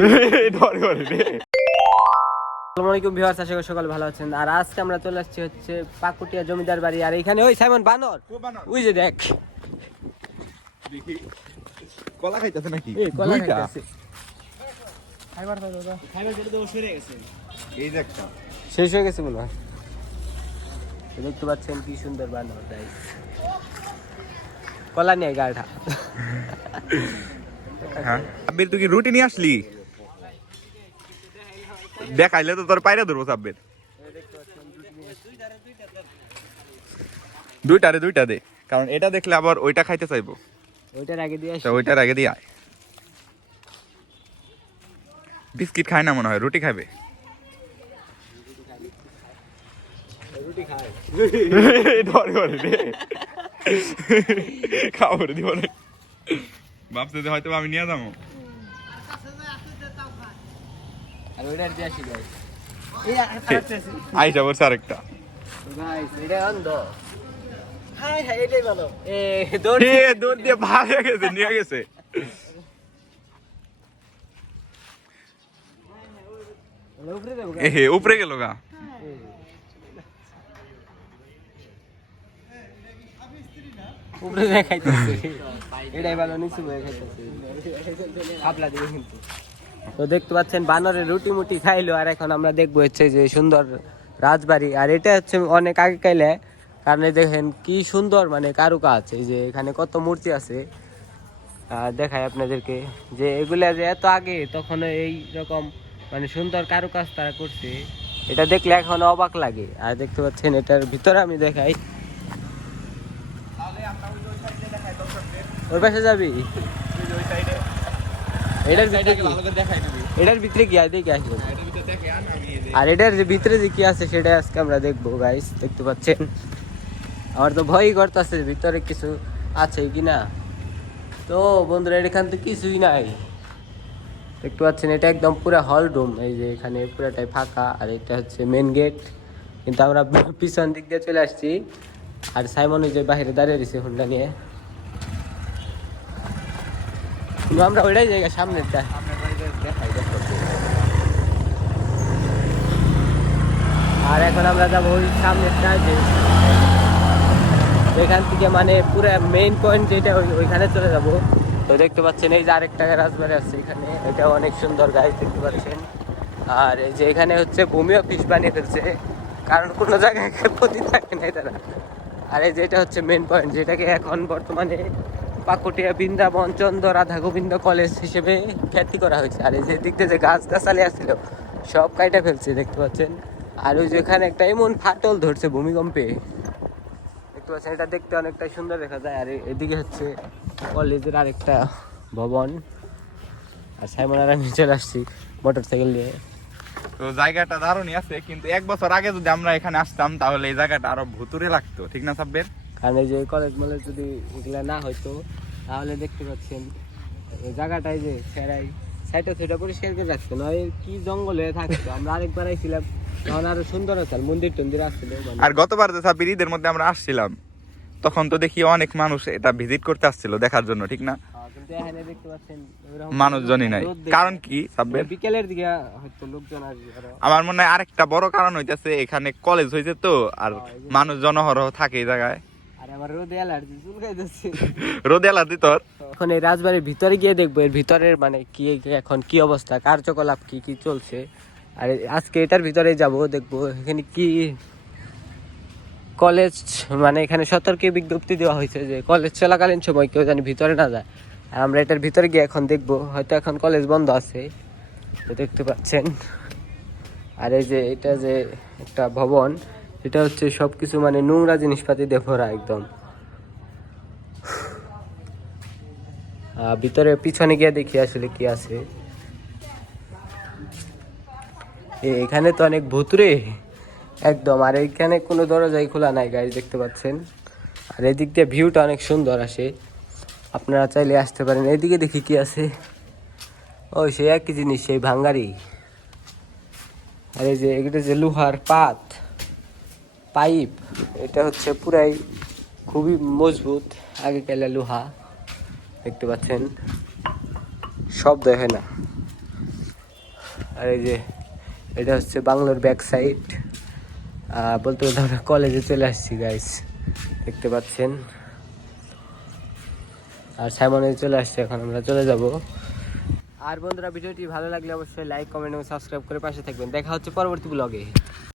ধরে ধরে আসসালামু আলাইকুম ভিউয়ার্স আশা করি সকাল ভালো আছেন আর আজকে আমরা চলে আসছি হচ্ছে পাকুটিয়া জমিদার বাড়ি। আর এখানে ওই সাইমন বানর। ওই যে দেখ। কলা খাইতেছে নাকি? এই কলা। এই শেষ হয়ে গেছে মনে হয়। দেখতে পাচ্ছেন কি সুন্দর বানর। কলা নিয়ে গাড়া হ্যাঁ। আব্বির তুই কি রুটি নিয়ে আসলি? দেখাইলে তো তোর পায়রা ধরবো সাব্বির। দুইটা রে দুইটা দে। কারণ এটা দেখলে আবার ওইটা খাইতে চাইব। ওইটার আগে দিয়ে ওইটার আগে দিয়ে আয়। বিস্কিট খায় না মনে হয় রুটি খাবে রুটি খায়। ধরে ধরে রে খাব রে দিব রে ভাবছে যে হয়তো আমি নিয়ে যাব। আইসা বলছে আরেকটা। গাইস এটা অন্ধ। হাই হাই এ দৌড় দৌড় দিয়ে ভালো গেছে নিয়ে উপরে গেল গা। উপরে দেখাইতেছে। এটাই ভালো, নিচু হয়ে খাইতেছে। আপলা দিবে কিন্তু। তো দেখতে পাচ্ছেন, বানরের রুটি মুটি খাইলো, আর এখন আমরা দেখব হচ্ছে যে সুন্দর রাজবাড়ি। আর এটা হচ্ছে অনেক আগে খাইলে, কারণ দেখেন কি সুন্দর মানে কারুকাজ। এই যে এখানে কত মূর্তি আছে। দেখাই আপনাদেরকে যে এগুলা যে এত আগে তখন এই রকম মানে সুন্দর কারুকাজ তারা করছে। এটা দেখলে এখন অবাক লাগে। আর দেখতে পাচ্ছেন, এটার ভিতরে আমি দেখাই। ওই পাশে যাবি? এটার ভিতরে কি? এটার ভিতরে কি? আছে দেখে আসব আর এটার যে ভিতরে যে কি আছে, সেটা আজকে আমরা দেখব গাইস দেখতে পাচ্ছেন? আমার তো ভয়ই করতেছে ভিতরে কিছু আছে কি না। তো বন্ধুরা এখান তো কিছুই নাই। দেখতে পাচ্ছেন, এটা একদম পুরো হল রুম এই যে এখানে পুরোটাই ফাঁকা, আর এটা হচ্ছে মেন গেট কিন্তু আমরা পিছন দিক দিয়ে চলে আসছি। আর সাইমন ওই যে বাইরে দাঁড়িয়ে রয়েছে হুন্ডা নিয়ে। আমরা ওইটাই জায়গা সামনেরটা আর এখন আমরা যাব ওই সামনেরটা যে এখান থেকে মানে পুরো মেইন পয়েন্ট যেটা ওই- ওইখানে চলে যাব। তো দেখতে পাচ্ছেন, এই যে আরেকটা রাজবাড়ি আছে এখানে। এটা অনেক সুন্দর গাছ দেখতে পাচ্ছেন। আর এই যে এখানে হচ্ছে ভূমি অফিস বানিয়ে ফেলছে। কারণ কোনো জায়গায় ক্ষতি থাকে না তারা। আর এই যে এটা হচ্ছে মেন পয়েন্ট যেটাকে এখন বর্তমানে পাকুটিয়া বৃন্দাবন চন্দ্র রাধা গোবিন্দ কলেজ হিসেবে খ্যাতি করা হয়েছে। আর এই যে দিক থেকে যে গাছ গাছালি আসছিল, সব কাইটা ফেলছে, দেখতে পাচ্ছেন? আর ওই যেখানে একটা এমন ফাটল ধরছে ভূমিকম্পে। দেখতে পাচ্ছেন, এটা দেখতে অনেকটা সুন্দর দেখা যায়। আর এদিকে হচ্ছে কলেজের আরেকটা ভবন। আর সাইমন আর আমি চলে আসছি মোটর সাইকেল নিয়ে। তো জায়গাটা দারুণই আছে, কিন্তু এক বছর আগে যদি আমরা এখানে আসতাম, তাহলে এই জায়গাটা আরও ভুতুরে লাগতো, ঠিক না সাব্বের? কারণ এই যে কলেজ মলেজ যদি এগুলা না হইতো তাহলে দেখতে পাচ্ছেন এই জায়গাটায় যে সেরাই সাইডটা সেটা পরিষ্কার করে রাখতো না কি জঙ্গল থাকতো আমরা আরেকবার আইছিলাম তখন আরও সুন্দর আর মন্দির টন্দির আসছিল আর গতবার যে সাব্বির ঈদের মধ্যে আমরা আসছিলাম তখন তো দেখি অনেক মানুষ এটা ভিজিট করতে আসছিল দেখার জন্য ঠিক না? হ্যাঁ, মানুষজনই নাই। কারণ কি বিকেলের দিকে হয়তো লোকজন আমার মনে হয় আরেকটা বড় কারণ হইতেছে এখানে কলেজ হয়েছে তো আর হ্যাঁ, এই যে- মানুষ জনহরহ থাকে এই জায়গায়। রোদে আলাদি তোর? এখন এই রাজবাড়ির ভিতরে গিয়ে দেখব এর ভিতরের মানে কি এখন কি অবস্থা কার্যকলাপ কি কি চলছে। আর আজকে এটার ভিতরে যাব দেখব এখানে কি কলেজ মানে এখানে সতর্ক বিজ্ঞপ্তি দেওয়া হয়েছে যে কলেজ চলাকালীন সময় কেউ জানি ভিতরে না যায়। আর আমরা এটার ভিতরে গিয়ে এখন দেখব হয়তো এখন কলেজ বন্ধ আছে তো দেখতে পাচ্ছেন। আর এই যে এটা যে একটা ভবন এটা হচ্ছে সব কিছু মানে নোংরা জিনিসপাতি দিয়ে ভরা একদম। ভিতরে পিছনে গিয়ে দেখি আসলে কি আছে। এখানে তো অনেক ভুতুরে একদম, আর এইখানে কোনো দরজাই খোলা নাই গাড়ি দেখতে পাচ্ছেন? আর এদিক দিয়ে ভিউটা অনেক সুন্দর আসে। আপনারা চাইলে আসতে পারেন। এদিকে দেখি কি আছে। ওই সেই একই জিনিস, সেই ভাঙ্গারি। আর এই যে, এটা যে লোহার পাত। পাইপ, এটা হচ্ছে পুরাই খুবই মজবুত। আগে কেলে লোহা, দেখতে পাচ্ছেন। শব্দ হয় না। আর এই যে, এটা হচ্ছে বাংলোর ব্যাক সাইড। বলতে বলতে আমরা কলেজে চলে আসছি গাইস দেখতে পাচ্ছেন। আর সাইমনে চলে আসছে, এখন আমরা চলে যাব। আর বন্ধুরা, ভিডিওটি ভালো লাগলে অবশ্যই লাইক কমেন্ট এবং সাবস্ক্রাইব করে পাশে থাকবেন। দেখা হচ্ছে পরবর্তী ব্লগে